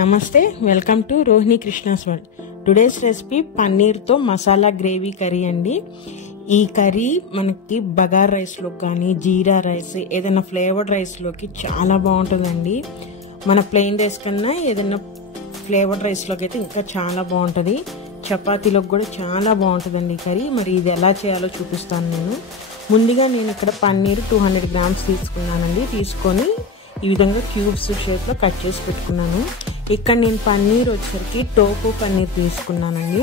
నమస్తే, welcome to Rohini Krishna's world. Today's recipe పన్నీర్తో masala gravy curry అండి. ఈ కర్రీ మనకి బగార్ రైస్లోకి కానీ జీరా రైస్ ఏదైనా ఫ్లేవర్డ్ రైస్లోకి చాలా బాగుంటుందండి. మన ప్లెయిన్ రైస్ కన్నా ఏదైనా ఫ్లేవర్డ్ రైస్లోకి అయితే ఇంకా చాలా బాగుంటుంది. చపాతీలోకి కూడా చాలా బాగుంటుందండి ఈ కర్రీ. మరి ఇది ఎలా చేయాలో చూపిస్తాను నేను. ముందుగా నేను ఇక్కడ పన్నీర్ 200 గ్రామ్స్ తీసుకున్నానండి. తీసుకొని ఈ విధంగా క్యూబ్స్ షేప్లో కట్ చేసి పెట్టుకున్నాను. ఇక్కడ నేను పన్నీర్ వచ్చేసరికి టోఫు పన్నీర్ తీసుకున్నానండి.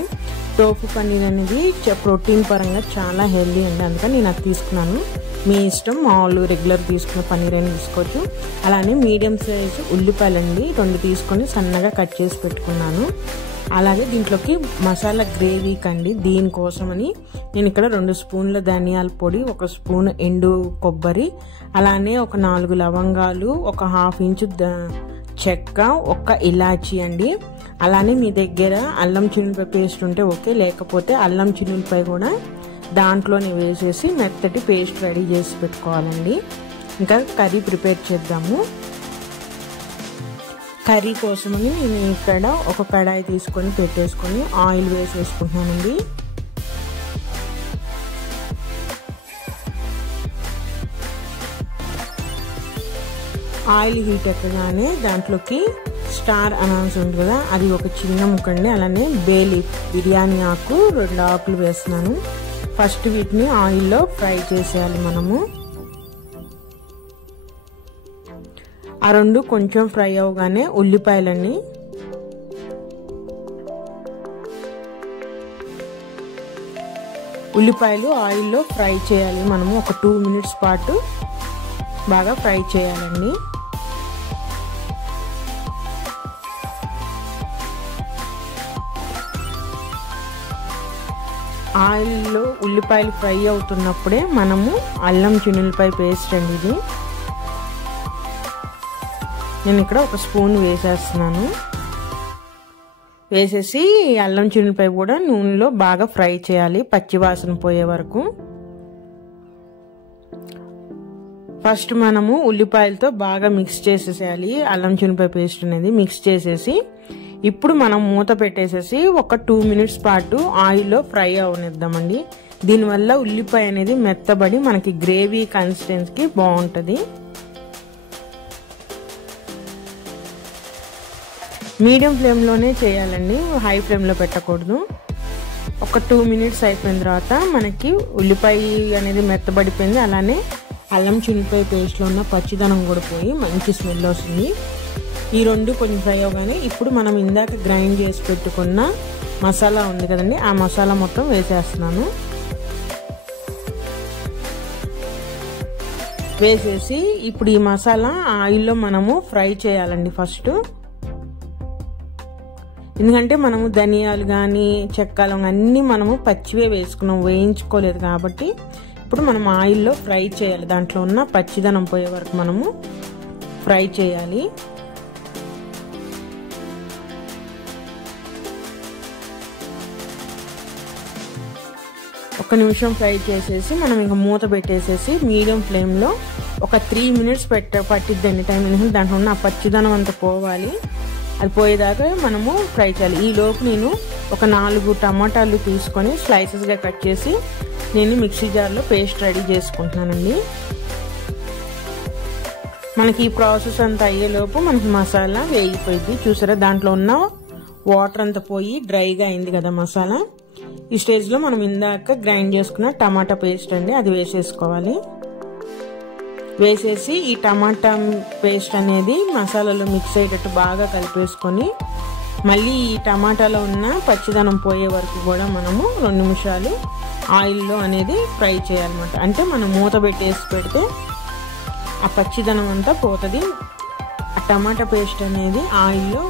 టోఫు పన్నీర్ అనేది ప్రోటీన్ పరంగా చాలా హెల్దీ అండి, అందుకని నేను అది తీసుకున్నాను. మీ ఇష్టం, మామూలు రెగ్యులర్ తీసుకున్న పన్నీర్ అయినా తీసుకోవచ్చు. అలానే మీడియం సైజు ఉల్లిపాయలండి 2 తీసుకొని సన్నగా కట్ చేసి పెట్టుకున్నాను. అలాగే దీంట్లోకి మసాలా గ్రేవీకి అండి, దీనికోసమని నేను ఇక్కడ 2 స్పూన్ల ధనియాల పొడి, 1 స్పూన్ ఎండు కొబ్బరి, అలానే ఒక 4 లవంగాలు, ఒక 1/2 ఇంచు చెక్క, 1 ఇలాచీ అండి. అలానే మీ దగ్గర అల్లం చిన్నులపాయ పేస్ట్ ఉంటే ఓకే, లేకపోతే అల్లం చిన్నులపాయ కూడా దాంట్లోనే వేసేసి మెత్తటి పేస్ట్ రెడీ చేసి పెట్టుకోవాలండి. ఇంకా కర్రీ ప్రిపేర్ చేద్దాము. కర్రీ కోసమని నేను ఇక్కడ ఒక కడాయి తీసుకొని పెట్టేసుకొని ఆయిల్ వేసేసుకుంటున్నానండి. ఆయిల్ హీట్ ఎక్కగానే దాంట్లోకి స్టార్ అనాన్స్ ఉంది కదా, అది ఒక చిన్న ముక్కండి. అలానే బే లీఫ్, బిర్యానీ ఆకు 2 ఆకులు వేస్తున్నాను. ఫస్ట్ వీటిని ఆయిల్లో ఫ్రై చేసేయాలి మనము. ఆ 2 కొంచెం ఫ్రై అవగానే ఉల్లిపాయలని ఉల్లిపాయలు ఆయిల్లో ఫ్రై చేయాలి మనము. ఒక 2 మినిట్స్ పాటు బాగా ఫ్రై చేయాలండి. ఆయిల్లో ఉల్లిపాయలు ఫ్రై అవుతున్నప్పుడే మనము అల్లం చిన్నులపాయ పేస్ట్ అండి ఇది. నేను ఇక్కడ 1 స్పూన్ వేసేస్తున్నాను. వేసేసి అల్లం చిన్నులపాయ కూడా నూనెలో బాగా ఫ్రై చేయాలి, పచ్చివాసన పోయే వరకు. ఫస్ట్ మనము ఉల్లిపాయలతో బాగా మిక్స్ చేసేసేయాలి అల్లం చిన్నులపాయ పేస్ట్ అనేది. మిక్స్ చేసేసి ఇప్పుడు మనం మూత పెట్టేసేసి ఒక 2 మినిట్స్ పాటు ఆయిల్లో ఫ్రై అవనిద్దామండి. దీనివల్ల ఉల్లిపాయ అనేది మెత్తబడి మనకి గ్రేవీ కన్సిస్టెన్సీకి బాగుంటుంది. మీడియం ఫ్లేమ్లోనే చేయాలండి, హై ఫ్లేమ్లో పెట్టకూడదు. ఒక 2 మినిట్స్ అయిపోయిన తర్వాత మనకి ఉల్లిపాయ అనేది మెత్తబడిపోయింది. అలానే అల్లం చిన్నులపాయ పేస్ట్లో ఉన్న పచ్చిదనం కూడా పోయి మంచి స్మెల్ వస్తుంది. ఈ 2 కొంచెం ఫ్రై అవగానే ఇప్పుడు మనం ఇందాక గ్రైండ్ చేసి పెట్టుకున్న మసాలా ఉంది కదండి, ఆ మసాలా మొత్తం వేసేస్తున్నాను. వేసేసి ఇప్పుడు ఈ మసాలా ఆయిల్లో మనము ఫ్రై చేయాలండి ఫస్ట్. ఎందుకంటే మనము ధనియాలు కానీ చెక్కలు అన్నీ మనము పచ్చివే వేసుకున్నాం, వేయించుకోలేదు కాబట్టి ఇప్పుడు మనం ఆయిల్లో ఫ్రై చేయాలి. దాంట్లో ఉన్న పచ్చిదనం పోయే వరకు మనము ఫ్రై చేయాలి. ఒక నిమిషం ఫ్రై చేసేసి మనం ఇంకా మూత పెట్టేసేసి మీడియం ఫ్లేమ్లో ఒక 3 మినిట్స్ పట్టిద్దండి టైం. ఎందుకంటే దాంట్లో ఉన్న ఆ పచ్చిదనం అంతా పోవాలి, అది పోయేదాకా మనము ఫ్రై చేయాలి. ఈ లోపు నేను ఒక 4 టమాటాలు తీసుకొని స్లైసెస్గా కట్ చేసి నేను మిక్సీ జార్లో పేస్ట్ రెడీ చేసుకుంటున్నానండి. మనకి ఈ ప్రాసెస్ అంతా అయ్యేలోపు మనకి మసాలా వేగిపోయింది. చూసారా, దాంట్లో ఉన్న వాటర్ అంతా పోయి డ్రైగా అయింది కదా మసాలా. ఈ స్టేజ్లో మనం ఇందాక గ్రైండ్ చేసుకున్న టమాటా పేస్ట్ అండి, అది వేసేసుకోవాలి. వేసేసి ఈ టమాటా పేస్ట్ అనేది మసాలాలో మిక్స్ అయ్యేటట్టు బాగా కలిపేసుకొని మళ్ళీ ఈ టమాటాలో ఉన్న పచ్చిదనం పోయే వరకు కూడా మనము 2 నిమిషాలు ఆయిల్లో అనేది ఫ్రై చేయాలన్నమాట. అంటే మనం మూత పెట్టేసి పెడితే ఆ పచ్చిదనం అంతా పోతుంది. ఆ టమాటా పేస్ట్ అనేది ఆయిల్లో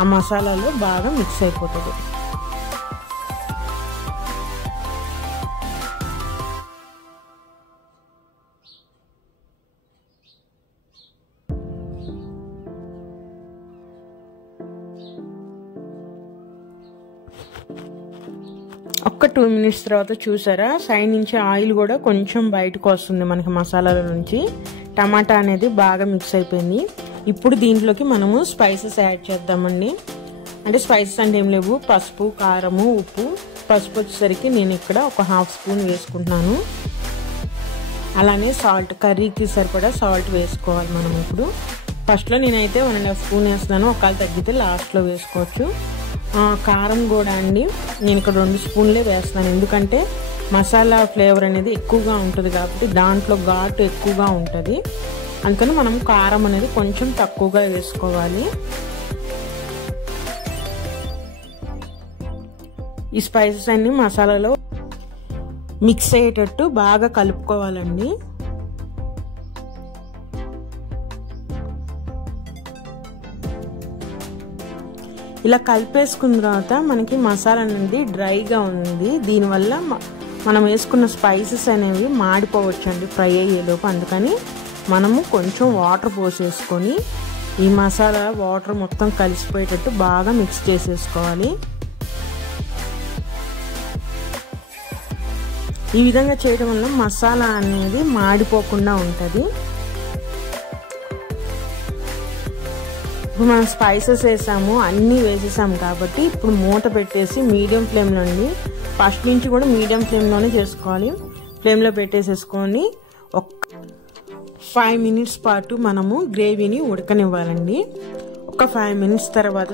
ఆ మసాలాలో బాగా మిక్స్ అయిపోతుంది. ఒక 2 మినిట్స్ తర్వాత చూసారా, సైడ్ నుంచి ఆయిల్ కూడా కొంచెం బయటకు వస్తుంది మనకి మసాలాల నుంచి. టమాటా అనేది బాగా మిక్స్ అయిపోయింది. ఇప్పుడు దీంట్లోకి మనము స్పైసెస్ యాడ్ చేద్దామండి. అంటే స్పైసెస్ అంటే ఏం లేవు, పసుపు, కారము, ఉప్పు. పసుపు వచ్చేసరికి నేను ఇక్కడ ఒక 1/2 స్పూన్ వేసుకుంటున్నాను. అలానే సాల్ట్, కర్రీకి సరిపడా సాల్ట్ వేసుకోవాలి మనం. ఇప్పుడు ఫస్ట్లో నేనైతే 1.5 స్పూన్ వేస్తున్నాను, ఒకవేళ తగ్గితే లాస్ట్లో వేసుకోవచ్చు. కారం కూడా అండి నేను ఇక్కడ 2 స్పూన్లే వేస్తున్నాను, ఎందుకంటే మసాలా ఫ్లేవర్ అనేది ఎక్కువగా ఉంటుంది కాబట్టి దాంట్లో ఘాటు ఎక్కువగా ఉంటుంది. అందుకని మనం కారం అనేది కొంచెం తక్కువగా వేసుకోవాలి. ఈ స్పైసెస్ అన్ని మసాలాలో మిక్స్ అయ్యేటట్టు బాగా కలుపుకోవాలండి. ఇలా కలిపేసుకున్న తర్వాత మనకి మసాలా అనేది డ్రైగా ఉంది. దీనివల్ల మనం వేసుకున్న స్పైసెస్ అనేవి మాడిపోవచ్చండి ఫ్రై అయ్యేలోపు. అందుకని మనము కొంచెం వాటర్ పోసేసుకొని ఈ మసాలా వాటర్ మొత్తం కలిసిపోయేటట్టు బాగా మిక్స్ చేసేసుకోవాలి. ఈ విధంగా చేయడం వల్ల మసాలా అనేది మాడిపోకుండా ఉంటుంది. ఇప్పుడు మనం స్పైసెస్ వేసాము, అన్నీ వేసేసాము కాబట్టి ఇప్పుడు మూత పెట్టేసి మీడియం ఫ్లేమ్లో అండి, ఫస్ట్ నుంచి కూడా మీడియం ఫ్లేమ్లోనే చేసుకోవాలి. ఫ్లేమ్లో పెట్టేసేసుకొని ఒక 5 మినిట్స్ పాటు మనము గ్రేవీని ఉడకనివ్వాలండి. ఒక 5 మినిట్స్ తర్వాత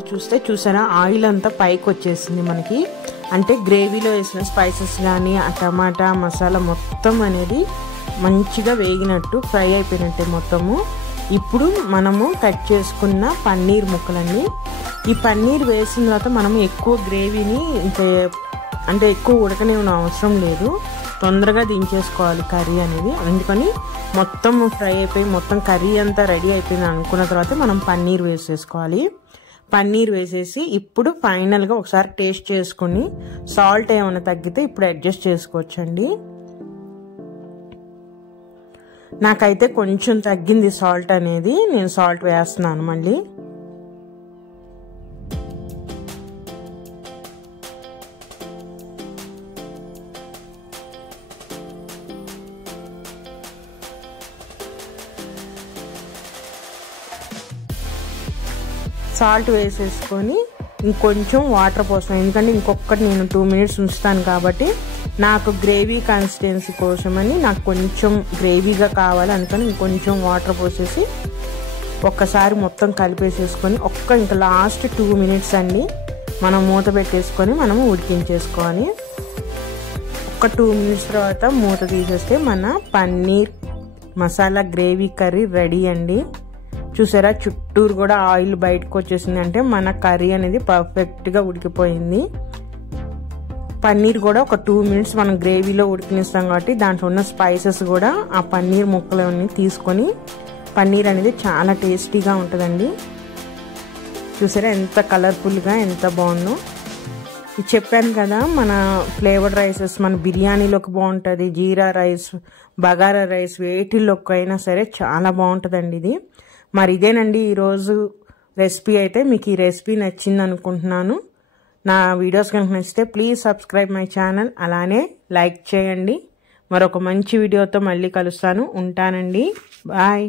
చూసారా ఆయిల్ అంతా పైకి వచ్చేసింది మనకి. అంటే గ్రేవీలో వేసిన స్పైసెస్ కానీ ఆ టమాటా మసాలా మొత్తం అనేది మంచిగా వేగినట్టు ఫ్రై అయిపోయినట్టే మొత్తము. ఇప్పుడు మనము కట్ చేసుకున్న పన్నీర్ ముక్కలండి. ఈ పన్నీర్ వేసిన తర్వాత మనము ఎక్కువ గ్రేవీని అంటే ఎక్కువ ఉడకనివ్వని అవసరం లేదు, తొందరగా దించేసుకోవాలి కర్రీ అనేది. అందుకని మొత్తం ఫ్రై అయిపోయి మొత్తం కర్రీ అంతా రెడీ అయిపోయింది అనుకున్న తర్వాత మనం పన్నీర్ వేసేసుకోవాలి. పన్నీర్ వేసేసి ఇప్పుడు ఫైనల్గా ఒకసారి టేస్ట్ చేసుకుని సాల్ట్ ఏమైనా తగ్గితే ఇప్పుడు అడ్జస్ట్ చేసుకోవచ్చండి. నాకైతే కొంచెం తగ్గింది సాల్ట్ అనేది, నేను సాల్ట్ వేస్తున్నాను మళ్ళీ. సాల్ట్ వేసేసుకొని ఇంకొంచెం వాటర్ పోస్తాను, ఎందుకంటే ఇంకొకటి నేను 2 మినిట్స్ ఉంచుతాను కాబట్టి నాకు గ్రేవీ కన్సిస్టెన్సీ కోసమని నాకు కొంచెం గ్రేవీగా కావాలి. అందుకని ఇంకొంచెం వాటర్ పోసేసి ఒక్కసారి మొత్తం కలిపేసేసుకొని ఇంకా లాస్ట్ 2 మినిట్స్ అండి మనం మూత పెట్టేసుకొని మనము ఉడికించేసుకోవాలి. ఒక 2 మినిట్స్ తర్వాత మూత తీసేస్తే మన paneer masala gravy curry ready అండి. చూసారా చుట్టూరు కూడా ఆయిల్ బయటకు వచ్చేసింది, అంటే మన కర్రీ అనేది పర్ఫెక్ట్గా ఉడికిపోయింది. పన్నీర్ కూడా ఒక 2 మినిట్స్ మనం గ్రేవీలో ఉడికినిస్తాం కాబట్టి దాంట్లో ఉన్న స్పైసెస్ కూడా ఆ పన్నీర్ ముక్కలన్నీ తీసుకొని పన్నీర్ అనేది చాలా టేస్టీగా ఉంటుందండి. చూసారా ఎంత కలర్ఫుల్గా ఎంత బాగుందో. ఇది చెప్పాను కదా, మన ఫ్లేవర్డ్ రైసెస్ మన బిర్యానీలోకి బాగుంటుంది, జీరా రైస్, బగారా రైస్ వేటిల్లోకి అయినా సరే చాలా బాగుంటుందండి ఇది. మరి ఇదేనండి ఈరోజు రెసిపీ. అయితే మీకు ఈ రెసిపీ నచ్చింది అనుకుంటున్నాను. నా వీడియోస్ కనుక నచ్చితే ప్లీజ్ సబ్స్క్రైబ్ మై ఛానల్, అలానే లైక్ చేయండి. మరొక మంచి వీడియోతో మళ్ళీ కలుస్తాను. ఉంటానండి, బాయ్.